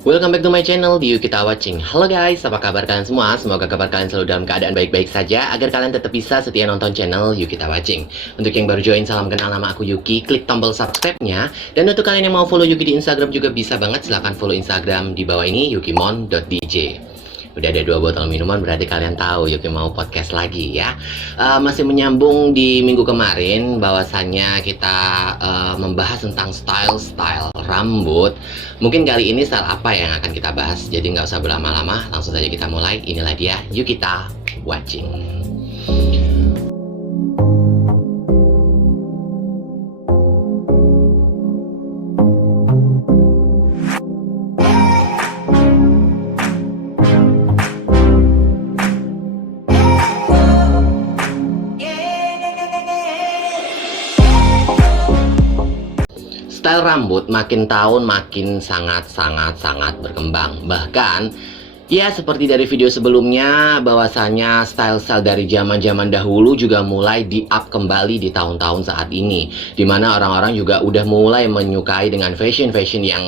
Welcome back to my channel di Yukita Watching. Halo guys, apa kabar kalian semua? Semoga kabar kalian selalu dalam keadaan baik-baik saja agar kalian tetap bisa setia nonton channel Yukita Watching. Untuk yang baru join, salam kenal, nama aku Yuki. Klik tombol subscribe-nya. Dan untuk kalian yang mau follow Yuki di Instagram juga bisa banget. Silahkan follow Instagram di bawah ini, yukimon.dj. Udah ada 2 botol minuman, berarti kalian tahu Yuki mau podcast lagi ya. Masih menyambung di minggu kemarin, bahwasannya kita membahas tentang style rambut. Mungkin kali ini style apa yang akan kita bahas, jadi nggak usah berlama-lama, langsung saja kita mulai. Inilah dia Yukita Watching. Style rambut makin tahun makin sangat berkembang. Bahkan ya seperti dari video sebelumnya, bahwasanya style-style dari zaman-zaman dahulu juga mulai di-up kembali di tahun-tahun saat ini, dimana orang-orang juga udah mulai menyukai dengan fashion yang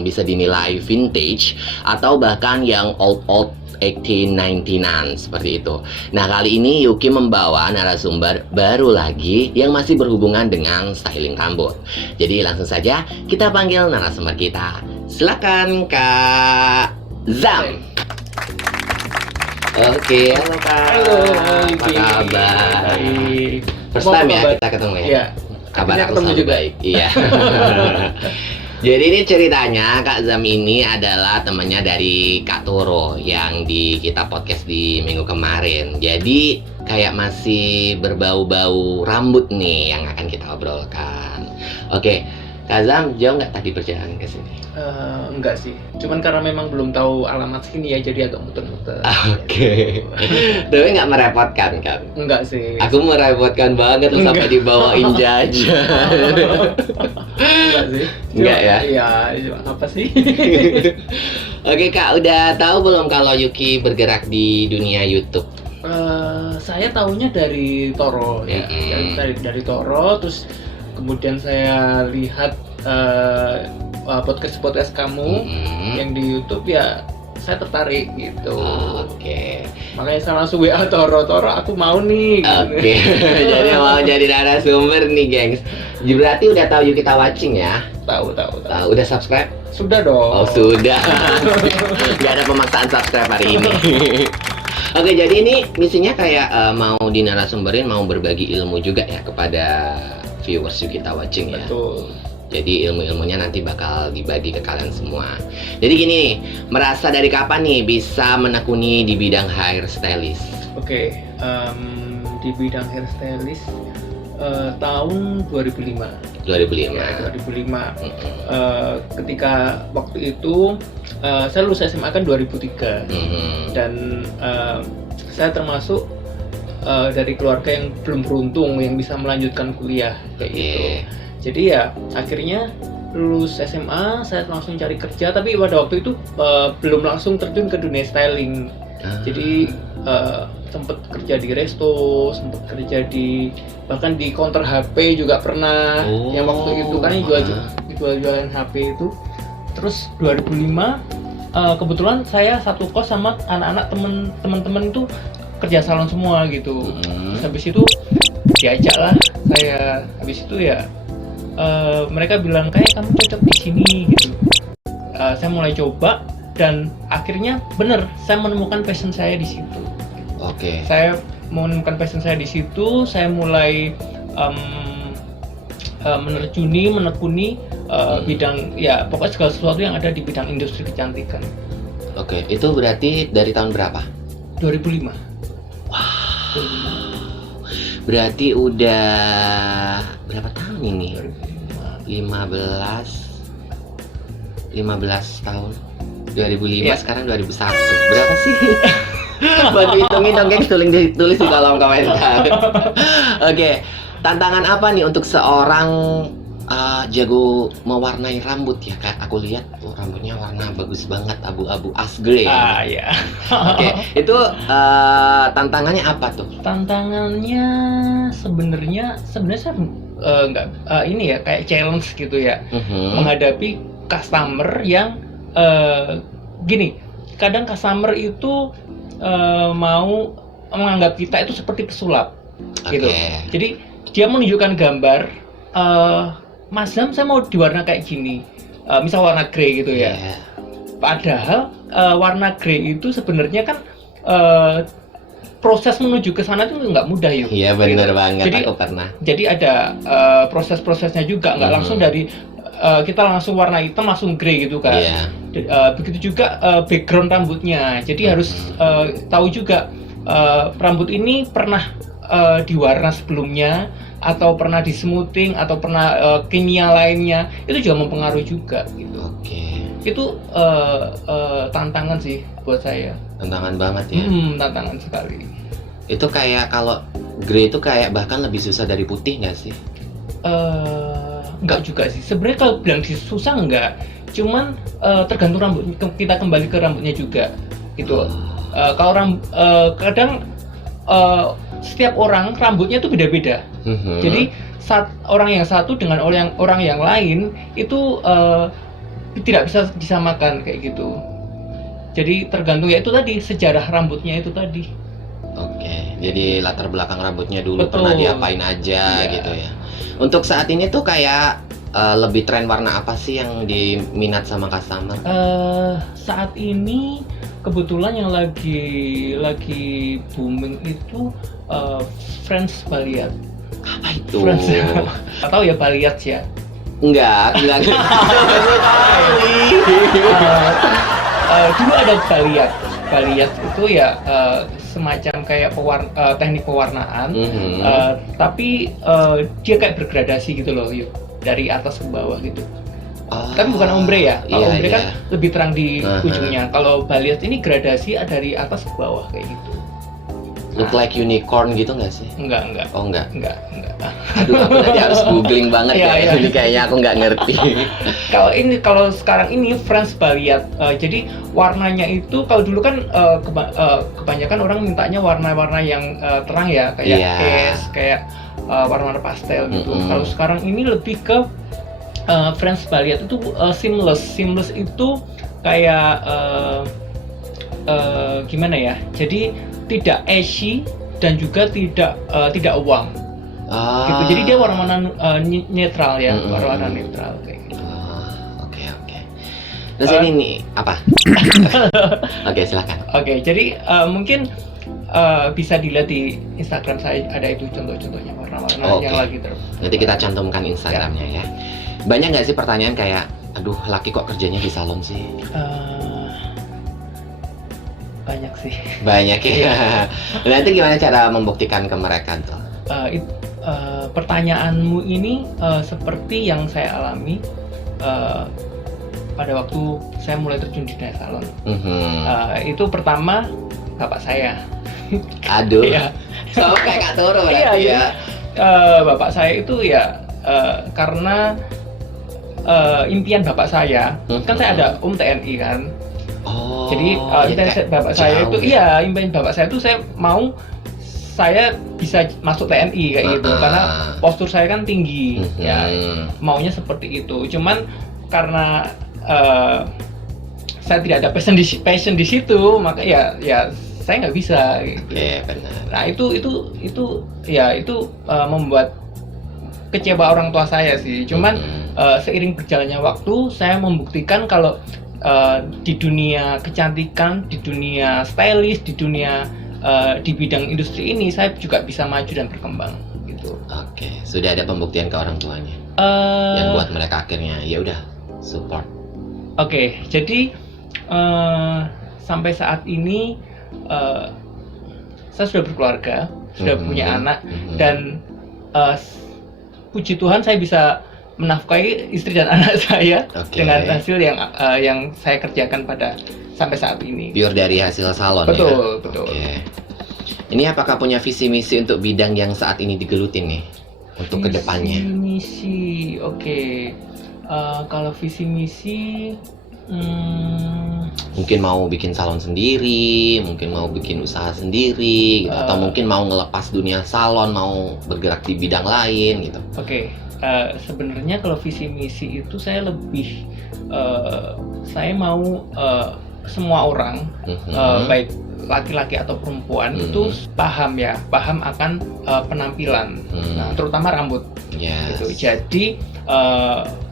bisa dinilai vintage atau bahkan yang old 1899 seperti itu. Nah, kali ini Yuki membawa narasumber baru lagi yang masih berhubungan dengan styling rambut. Jadi langsung saja kita panggil narasumber kita. Silakan Kak Zam. Oke, halo Kak. Halo, apa kabar? Baik. First time ya kita ketemu ya? Iya. Kabar aku ketemu selalu juga. baik. Iya. Jadi ini ceritanya Kak Zam ini adalah temannya dari Kak Toro yang di kita podcast di minggu kemarin. Jadi kayak masih berbau-bau rambut nih yang akan kita obrolkan. Oke, Kak Zam jauh nggak tadi perjalanan ke sini? Enggak sih, cuman karena memang belum tahu alamat sini ya, jadi agak muter-muter. Oke. Tapi nggak merepotkan kan? Enggak sih. Aku merepotkan banget loh sampai dibawain jajan. Enggak sih. Enggak ya? Iya, apa sih? Oke Kak, udah tahu belum kalau Yuki bergerak di dunia YouTube? Saya tahunya dari Toro ya. Dari Toro, terus kemudian saya lihat podcast kamu yang di YouTube, ya saya tertarik gitu. Oke. Makanya saya langsung WA Toro, aku mau nih. Oke. Jadi mau jadi narasumber nih, gengs. Berarti udah tahu Yukita Watching ya? Tahu. Udah subscribe? Sudah dong. Oh, sudah. Gak ada pemaksaan subscribe hari ini. Oke, jadi ini misinya kayak mau dinarasumberin, mau berbagi ilmu juga ya kepada viewers Yukita Watching ya. Betul. Jadi ilmu-ilmunya nanti bakal dibagi ke kalian semua. Jadi gini nih, merasa dari kapan nih bisa menekuni di bidang hair stylist? Oke, di bidang hairstylist tahun 2005. 2005. Ya, 2005. Ketika waktu itu saya lulus SMA kan 2003. Dan saya termasuk dari keluarga yang belum beruntung yang bisa melanjutkan kuliah kayak gitu. Jadi ya akhirnya lulus SMA saya langsung cari kerja, tapi pada waktu itu belum langsung terjun ke dunia styling. Jadi sempat kerja di resto, sempat kerja di bahkan di counter HP juga pernah. Yang waktu itu kan jualan HP itu. Terus 2005 kebetulan saya satu kos sama anak-anak teman-teman itu kerja salon semua gitu. Terus habis itu diajak lah saya, habis itu ya mereka bilang kayak kamu cocok di sini gitu. Saya mulai coba dan akhirnya bener saya menemukan passion saya di situ. Oke. Saya menemukan passion saya di situ. Saya mulai menekuni bidang ya pokoknya segala sesuatu yang ada di bidang industri kecantikan. Oke, itu berarti dari tahun berapa? 2005. Wow. Berarti udah berapa tahun ini? 15 tahun. 2005 sekarang 2001. Berapa sih? Bantu hitungin dong, gengs, tulis di kolom komentar. Oke, tantangan apa nih untuk seorang jago mewarnai rambut ya Kak? Aku lihat rambutnya warna bagus banget, abu-abu asgre. Ya. Oke, itu tantangannya apa tuh? Tantangannya sebenarnya saya nggak ini ya kayak challenge gitu ya, menghadapi customer yang gini, kadang customer itu mau menganggap kita itu seperti pesulap, gitu. Jadi dia menunjukkan gambar, Mas Zam saya mau diwarna kayak gini, misal warna grey gitu ya. Padahal warna grey itu sebenarnya kan proses menuju ke sana itu nggak mudah yuk. Iya benar banget, jadi, aku pernah. Jadi ada proses-prosesnya juga, nggak langsung dari kita langsung warna hitam langsung grey gitu kan. Begitu juga background rambutnya. Jadi harus tahu juga rambut ini pernah diwarna sebelumnya atau pernah di smoothing atau pernah kimia lainnya, itu juga mempengaruhi juga gitu. Itu tantangan sih buat saya. Tantangan banget ya. Tantangan sekali. Itu kayak kalau grey itu kayak bahkan lebih susah dari putih nggak sih? Enggak juga sih. Sebenarnya kalau bilang susah enggak, cuman tergantung rambut. Kita kembali ke rambutnya juga gitu. Kalau kadang setiap orang rambutnya itu beda-beda. Jadi orang yang satu dengan orang yang lain itu tidak bisa disamakan kayak gitu. Jadi tergantung ya itu tadi sejarah rambutnya itu tadi. Jadi latar belakang rambutnya dulu pernah diapain aja gitu ya. Untuk saat ini tuh kayak lebih tren warna apa sih yang diminat sama customer? Saat ini kebetulan yang lagi booming itu French Balayage. Apa itu? Atau ya Balayage ya? Enggak. Dulu ada Balayage. Balayage itu ya semacam kayak teknik pewarnaan, tapi dia kayak bergradasi gitu loh, yuk, dari atas ke bawah gitu. Tapi bukan ombre ya. Kalau ombre kan lebih terang di ujungnya. Kalau Balayage ini gradasi dari atas ke bawah kayak gitu. Look like unicorn gitu nggak sih? Enggak. Oh enggak. Aduh, aku nanti harus googling banget ya. Ini kayaknya aku nggak ngerti. Kalau sekarang ini French Balayage, jadi warnanya itu kalau dulu kan kebanyakan orang mintanya warna-warna yang terang ya, kayak es, kayak warna-warna pastel gitu. Kalau sekarang ini lebih ke French Balayage itu seamless. Seamless itu kayak gimana ya? Jadi tidak ashy dan juga tidak awam. Gitu. Jadi dia warna-warna netral ya, warna-warna netral kayak gitu. Oke. Terus ini nih apa? Oke, silakan. Jadi mungkin bisa dilihat di Instagram saya, ada itu contoh-contohnya warna-warna yang lagi Nanti kita cantumkan Instagramnya ya. Banyak nggak sih pertanyaan kayak, aduh laki kok kerjanya di salon sih? Banyak sih. Banyak ya. Nanti gimana cara membuktikan ke mereka tuh? Pertanyaanmu ini seperti yang saya alami pada waktu saya mulai terjun di dunia salon. Itu pertama bapak saya. Aduh. Sama kayak Kak Toro berarti ya. Bapak saya itu ya karena impian bapak saya, kan saya ada Om TNI kan. Jadi impian bapak saya itu, impian bapak saya itu saya bisa masuk TNI kayak gitu, karena postur saya kan tinggi, ya maunya seperti itu. Cuman karena saya tidak ada passion di situ, maka ya saya nggak bisa. Gitu. Benar. Nah itu membuat kecewa orang tua saya sih. Cuman seiring berjalannya waktu, saya membuktikan kalau di dunia kecantikan, di dunia stylist, di dunia di bidang industri ini saya juga bisa maju dan berkembang gitu. Sudah ada pembuktian ke orang tuanya yang buat mereka akhirnya ya udah support. Jadi sampai saat ini saya sudah berkeluarga, sudah punya anak, dan puji Tuhan saya bisa menafkahi istri dan anak saya dengan hasil yang saya kerjakan sampai saat ini. Pure dari hasil salon. Betul. Ini apakah punya visi misi untuk bidang yang saat ini digelutin nih untuk kedepannya? Visi misi, kalau visi misi, mungkin mau bikin salon sendiri, mungkin mau bikin usaha sendiri, gitu. Atau mungkin mau ngelepas dunia salon, mau bergerak di bidang lain gitu. Sebenarnya kalau visi misi itu saya lebih saya mau semua orang, baik laki-laki atau perempuan itu paham akan penampilan, nah, terutama rambut. Gitu. Jadi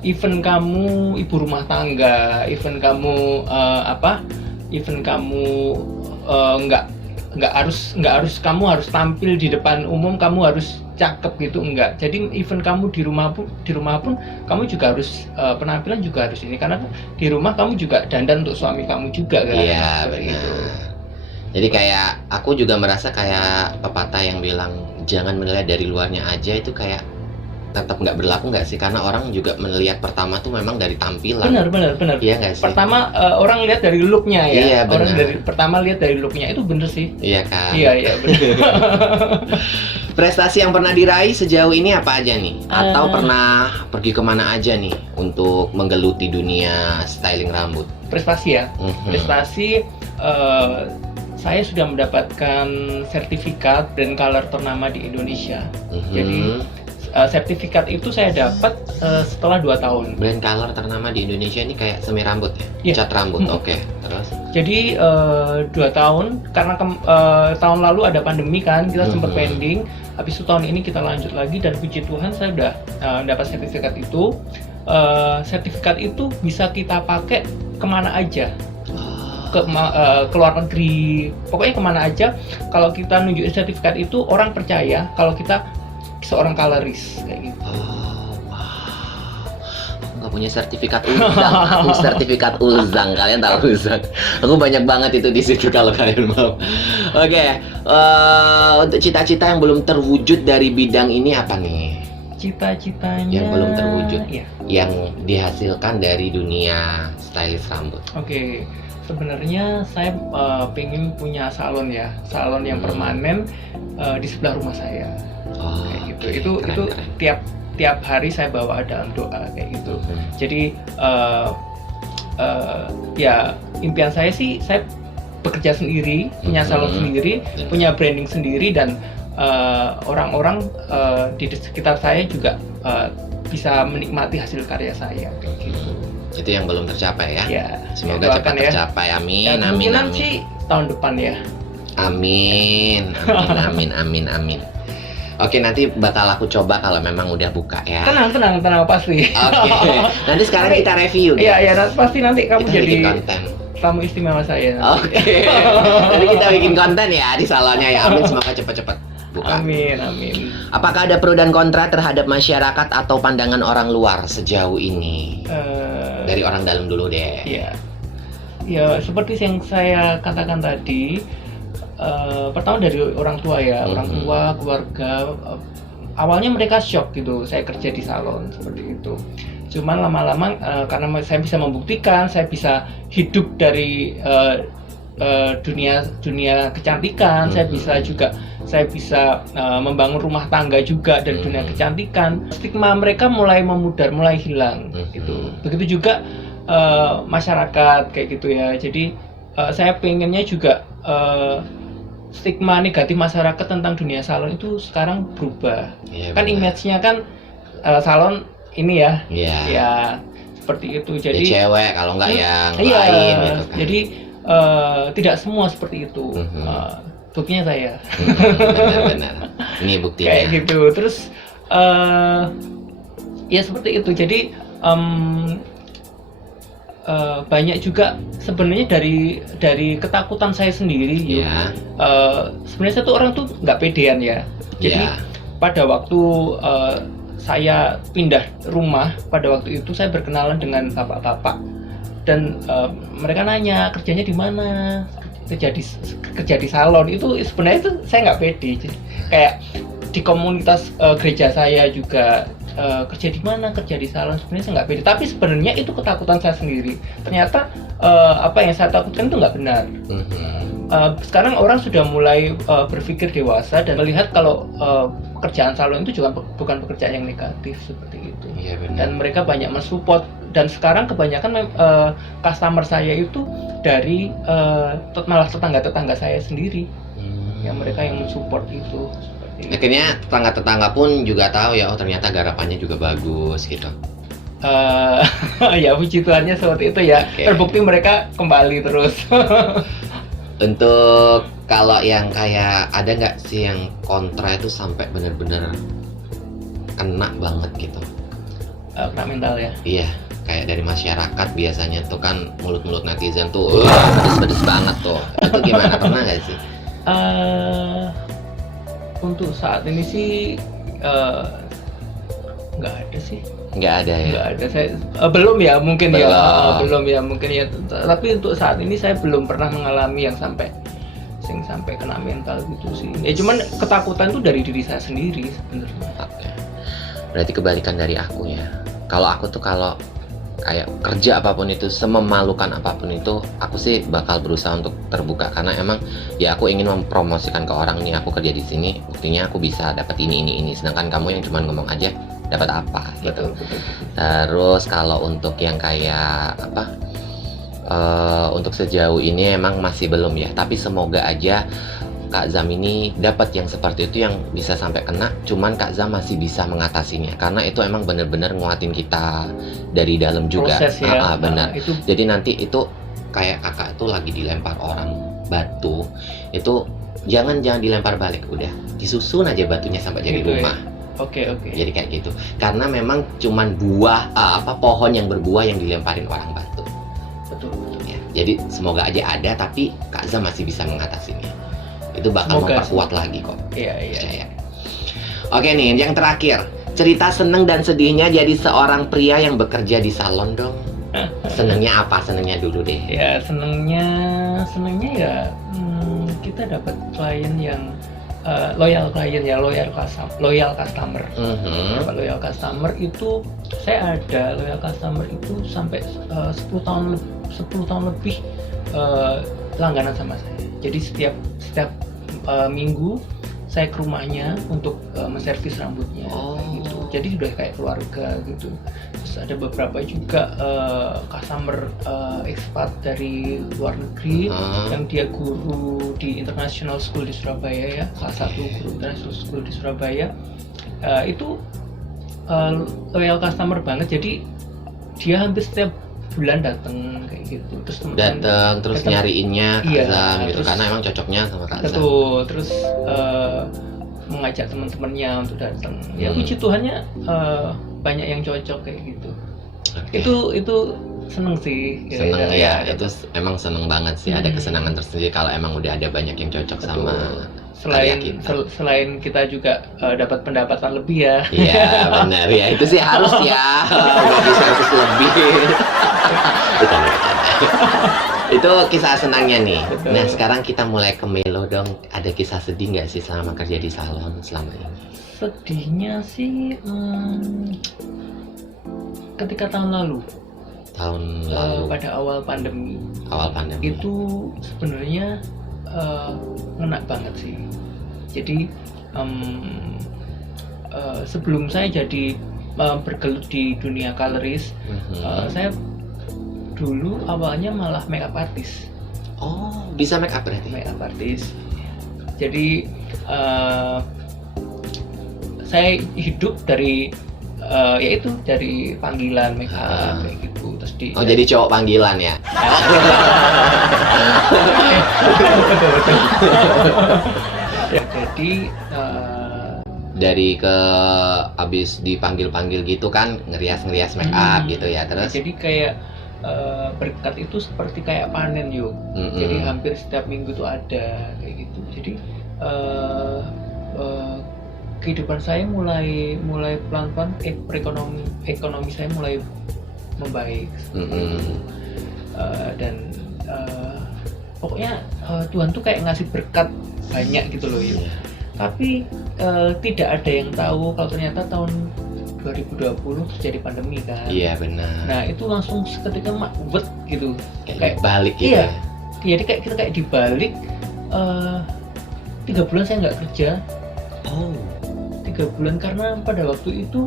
even kamu ibu rumah tangga, even kamu nggak harus kamu harus tampil di depan umum, kamu harus cakep gitu, enggak. Jadi even kamu di rumah pun kamu juga harus penampilan juga harus ini, karena di rumah kamu juga dandan untuk suami kamu juga kan. Iya, benar. Gitu. Jadi kayak aku juga merasa kayak pepatah yang bilang jangan melihat dari luarnya aja, itu kayak tetap nggak berlaku nggak sih? Karena orang juga melihat pertama tuh memang dari tampilan. Benar. Iya nggak sih? Pertama orang lihat dari looknya ya. Iya, orang pertama lihat dari looknya, itu bener sih. Iya kan? Iya benar. Prestasi yang pernah diraih sejauh ini apa aja nih? Atau pernah pergi kemana aja nih untuk menggeluti dunia styling rambut? Prestasi ya. Prestasi, saya sudah mendapatkan sertifikat brand color ternama di Indonesia. Jadi sertifikat itu saya dapat setelah 2 tahun. Brand color ternama di Indonesia ini kayak semi rambut ya? Cat rambut, oke. Terus? Jadi 2 tahun, karena tahun lalu ada pandemi kan, kita sempat pending. Habis itu tahun ini kita lanjut lagi, dan puji Tuhan saya udah dapat sertifikat itu. Sertifikat itu bisa kita pakai kemana aja. Ke luar negeri, pokoknya kemana aja. Kalau kita nunjukin sertifikat itu, orang percaya kalau kita seorang colorist kayak gitu. Wow. Aku nggak punya sertifikat Ulzang. Aku sertifikat Ulzang. Kalian tahu Ulzang? Aku banyak banget itu di situ kalau kalian mau. Oke. Untuk cita-cita yang belum terwujud dari bidang ini apa nih? Cita-citanya yang belum terwujud, ya, yang dihasilkan dari dunia stylist rambut. Oke. Sebenarnya saya pengen punya salon ya, salon yang permanen di sebelah rumah saya. Kayak gitu. Itu tiap hari saya bawa dalam doa kayak gitu. Jadi ya impian saya sih, saya bekerja sendiri, punya salon sendiri, punya branding sendiri, dan orang-orang di sekitar saya juga bisa menikmati hasil karya saya kayak gitu. Itu yang belum tercapai ya. Ya, semoga cepat tercapai. Amin. Ya, amin. Sih tahun depan ya. Amin. Oke, nanti bakal aku coba kalau memang udah buka ya. Tenang pasti. Oke. Nanti sekarang kita review. Iya, pasti nanti kamu kita jadi konten. Tamu istimewa saya. Oke. Nanti kita bikin konten ya di salonnya ya. Amin, semoga cepat-cepat buka. Amin. Apakah ada pro dan kontra terhadap masyarakat atau pandangan orang luar sejauh ini? Dari orang dalam dulu deh. Iya. Ya, seperti yang saya katakan tadi, pertama dari orang tua ya, orang tua, keluarga. Awalnya mereka shock gitu, saya kerja di salon seperti itu. Cuman lama-lama karena saya bisa membuktikan, saya bisa hidup dari dunia kecantikan, saya bisa membangun rumah tangga juga dari dunia kecantikan. Stigma mereka mulai memudar, mulai hilang gitu. Begitu juga masyarakat kayak gitu ya. Jadi saya pengennya juga stigma negatif masyarakat tentang dunia salon itu sekarang berubah. Ya, kan image-nya kan salon ini ya. Ya seperti itu. Jadi ya cewek kalau nggak yang lain gitu kan. Jadi tidak semua seperti itu. Buktinya saya. Benar. Ini buktinya. Kayak gitu. Terus ya seperti itu. Jadi banyak juga sebenarnya dari ketakutan saya sendiri. Sebenarnya saya tuh orang tuh nggak pedean ya. Jadi pada waktu saya pindah rumah, pada waktu itu saya berkenalan dengan bapak-bapak, dan mereka nanya kerjanya di mana, kerja di salon. Itu sebenarnya itu saya nggak pede. Jadi, kayak di komunitas gereja saya juga kerja di mana, kerja di salon, sebenarnya saya nggak pede. Tapi sebenarnya itu ketakutan saya sendiri. Ternyata apa yang saya takutkan itu nggak benar. Sekarang orang sudah mulai berpikir dewasa dan melihat kalau pekerjaan salon itu juga bukan pekerjaan yang negatif seperti itu. Iya, benar. Dan mereka banyak mensupport. Dan sekarang kebanyakan customer saya itu dari malah tetangga-tetangga saya sendiri, yang mereka yang mensupport itu. Akhirnya tetangga-tetangga pun juga tahu ya, oh ternyata garapannya juga bagus gitu. Ya puji Tuhannya seperti itu ya. Oke. Terbukti mereka kembali terus. Untuk kalau yang kayak ada nggak sih yang kontra itu sampai bener-bener kena banget gitu? Kena mental ya. Iya, kayak dari masyarakat biasanya tuh kan mulut-mulut netizen tuh pedes-pedes banget tuh. Itu gimana, pernah nggak sih? Untuk saat ini sih nggak ada sih. Nggak ada ya? Nggak ada, saya belum ya mungkin Belum. ya, belum ya mungkin ya. Tapi untuk saat ini saya belum pernah mengalami yang sampai kena mental gitu sih. Ya cuman ketakutan tuh dari diri saya sendiri sebenarnya. Oke. Berarti kebalikan dari aku ya. Kalau aku tuh kalau kayak kerja apapun itu, sememalukan apapun itu, aku sih bakal berusaha untuk terbuka karena emang ya aku ingin mempromosikan ke orang nih aku kerja di sini, buktinya aku bisa dapat ini. Sedangkan kamu yang cuma ngomong aja dapat apa gitu. Betul. Terus kalau untuk yang kayak apa? Untuk sejauh ini emang masih belum ya, tapi semoga aja Kak Zam ini dapat yang seperti itu yang bisa sampai kena, cuman Kak Zam masih bisa mengatasinya karena itu emang bener-bener nguatin kita dari dalam juga. Proses ya. Benar. Itu Jadi nanti itu kayak kakak tuh lagi dilempar orang batu, itu jangan dilempar balik, udah disusun aja batunya sampai jadi gitu rumah. ya. Oke. Jadi kayak gitu. Karena memang cuman buah pohon yang berbuah yang dilemparin orang batu. Betul. Ya, jadi semoga aja ada, tapi Kak Zam masih bisa mengatasinya. Itu bakal Semoga memperkuat lagi kok. Iya. Percaya. Oke nih, yang terakhir. Cerita seneng dan sedihnya jadi seorang pria yang bekerja di salon dong. Senengnya apa? Senengnya dulu deh. Ya senengnya ya kita dapat klien yang loyal klien ya, loyal customer. Dapat loyal customer itu, saya ada loyal customer itu sampai 10 tahun lebih langganan sama saya. Jadi setiap minggu saya ke rumahnya untuk menservis rambutnya. Gitu. Jadi sudah kayak keluarga gitu. Terus ada beberapa juga customer expat dari luar negeri yang dia guru di International School di Surabaya ya, salah satu guru International School di Surabaya. Itu loyal customer banget. Jadi dia hampir setiap bulan datang kayak gitu. Terus datang terus nyariinnya Kak Zam gitu, terus, karena emang cocoknya sama Kak Zam. Betul. Terus mengajak teman-temannya untuk datang. Ya puji Tuhannya banyak yang cocok kayak gitu. Okay. Itu seneng sih. Seneng ya, itu emang seneng banget sih. Ada kesenangan tersendiri kalau emang udah ada banyak yang cocok. Betul. Sama selain kita juga dapat pendapatan lebih ya. Iya benar ya, itu sih harus ya. Gaji servis lebih. Bercanda. Itu kisah senangnya nih. Betul. Nah sekarang kita mulai ke melo dong. Ada kisah sedih nggak sih selama kerja di salon selama ini? Sedihnya sih ketika tahun lalu pada awal pandemi itu sebenarnya ngena banget sih. Jadi sebelum saya jadi bergelut di dunia colorist, saya dulu awalnya malah makeup artist. Oh, bisa makeup berarti? Makeup artist. Jadi saya hidup dari yaitu dari panggilan makeup kayak gitu. Terus jadi cowok panggilan ya? Betul. Ya, jadi dari abis dipanggil gitu kan ngerias make up gitu ya, terus jadi kayak berkat itu seperti kayak panen yuk. Jadi hampir setiap minggu tuh ada kayak gitu. Jadi kehidupan saya mulai pelan-pelan ekonomi saya mulai membaik. Dan pokoknya Tuhan tuh kayak ngasih berkat banyak gitu loh yuk. Tapi tidak ada yang tahu kalau ternyata tahun 2020 terjadi pandemi kan. Iya benar. Nah itu langsung seketika makwet gitu. Kayak balik gitu. Iya. Jadi kayak kita kayak dibalik 3 bulan saya nggak kerja. 3 bulan karena pada waktu itu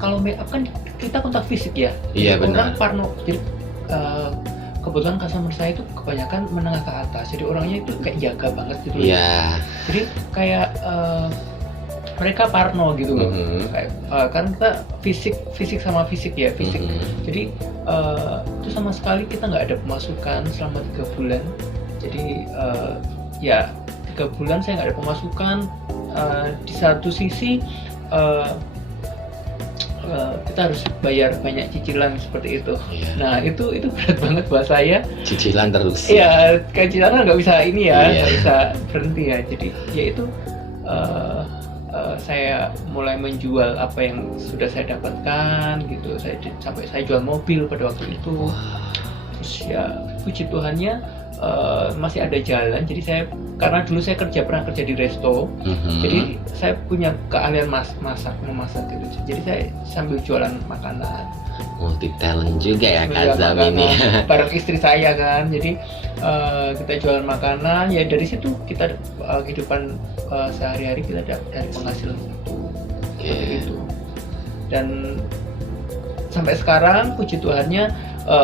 kalau make up kan kita kontak fisik ya. Iya benar. Orang parno. Jadi kebetulan customer saya itu kebanyakan menengah ke atas. Jadi orangnya itu kayak jaga banget gitu. Iya. Jadi kayak mereka parno gitu loh. Kayak, kan kita fisik sama fisik ya, fisik. Jadi itu sama sekali kita nggak ada pemasukan selama 3 bulan. Jadi ya 3 bulan saya nggak ada pemasukan. Di satu sisi kita harus bayar banyak cicilan seperti itu. Nah itu berat banget buat saya. Cicilan terus. Iya, kayak cicilan nggak bisa ini ya, nggak bisa berhenti ya. Jadi ya itu saya mulai menjual apa yang sudah saya dapatkan gitu. Sampai saya jual mobil pada waktu itu. Terus ya puji Tuhannya masih ada jalan. Jadi karena dulu saya pernah kerja di resto, jadi saya punya keahlian memasak gitu. Jadi saya sambil jualan makanan. Multi talent juga ya Kak Zam ini. Bareng istri saya kan. Jadi kita jualan makanan. Ya dari situ kita kehidupan sehari-hari kita dari penghasilan itu. Seperti itu. Dan sampai sekarang puji Tuhannya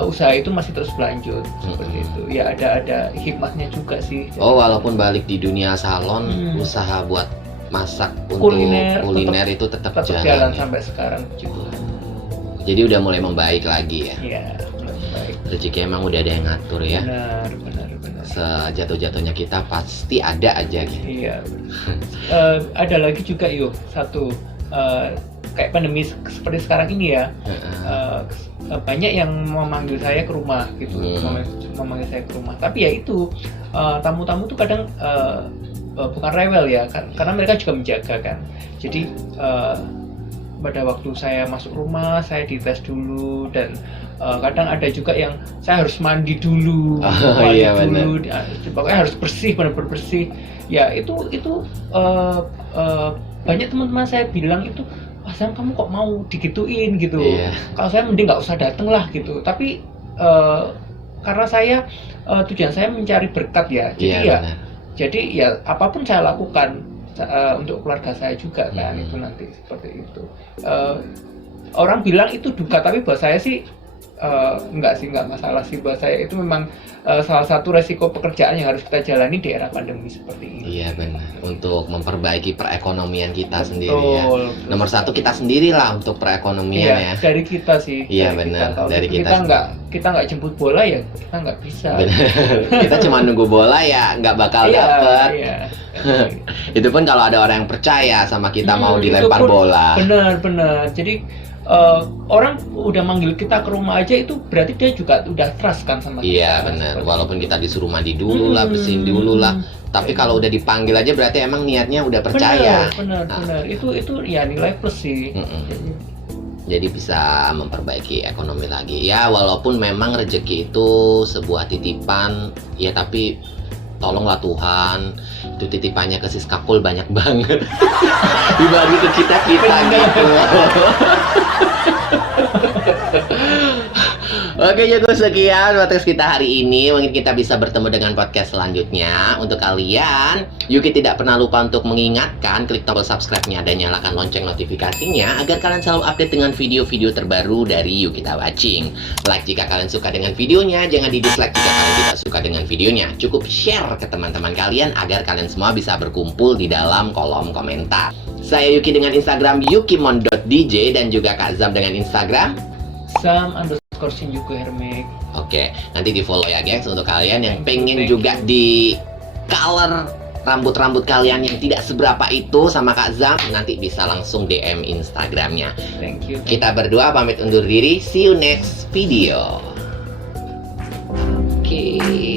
usaha itu masih terus berlanjut seperti itu. Ya ada hikmahnya juga sih. Walaupun balik di dunia salon, usaha buat masak untuk kuliner itu tetap jalan ya? Sampai sekarang puji Tuhan. Jadi udah mulai membaik lagi ya? Iya, mulai membaik. Rezeki emang udah ada yang ngatur ya? Benar. Sejatuh-jatuhnya kita pasti ada aja gitu. Iya. Ada lagi juga satu kayak pandemi seperti sekarang ini ya. Banyak yang memanggil saya ke rumah gitu, memanggil saya ke rumah. Tapi ya itu tamu-tamu tuh kadang bukan rewel ya, karena mereka juga menjaga kan. Jadi pada waktu saya masuk rumah saya dites dulu, dan kadang ada juga yang saya harus mandi dulu, pokoknya harus bersih, benar-benar bersih. Ya itu banyak teman-teman saya bilang itu, Wah Sam, kamu kok mau digituin gitu? Kalau saya mending nggak usah dateng lah gitu. Tapi karena saya tujuan saya mencari berkat ya, jadi ya apapun saya lakukan untuk keluarga saya juga kan, itu nanti seperti itu. Orang bilang itu duka, tapi buat saya sih nggak masalah sih. Buat saya itu memang salah satu resiko pekerjaan yang harus kita jalani di era pandemi seperti ini. Iya benar, untuk memperbaiki perekonomian kita sendiri ya. Nomor satu kita sendiri lah untuk perekonomian ya. Dari kita sih. Iya benar, dari kita. Kita nggak jemput bola ya, kita nggak bisa. Kita cuma nunggu bola ya, nggak bakal dapet. Itu pun kalau ada orang yang percaya sama kita mau dilempar bola. Benar. Jadi orang udah manggil kita ke rumah aja itu berarti dia juga udah trust kan sama kita. Iya benar, walaupun kita disuruh mandi dulu lah, bersihin dulu lah, tapi kalau udah dipanggil aja berarti emang niatnya udah percaya. Benar. Itu ya nilai plus sih. Jadi bisa memperbaiki ekonomi lagi ya, walaupun memang rezeki itu sebuah titipan ya, tapi tolonglah Tuhan, itu titipannya ke Siskakul banyak banget dibagi ke kita gitu. Oke, cukup sekian podcast kita hari ini. Mungkin kita bisa bertemu dengan podcast selanjutnya. Untuk kalian, Yuki tidak pernah lupa untuk mengingatkan, klik tombol subscribe-nya dan nyalakan lonceng notifikasinya agar kalian selalu update dengan video-video terbaru dari Yuki Watching. Like jika kalian suka dengan videonya, jangan di-dislike jika kalian tidak suka dengan videonya. Cukup share ke teman-teman kalian agar kalian semua bisa berkumpul di dalam kolom komentar. Saya Yuki dengan Instagram yukimon.dj dan juga Kak Zam dengan Instagram Sam_Shinjuku_Hermik. Oke, nanti di follow ya gengs. Untuk kalian yang pengen juga di color rambut-rambut kalian yang tidak seberapa itu sama Kak Zam, nanti bisa langsung DM Instagramnya. Thank you. Kita berdua pamit undur diri. See you next video. Oke.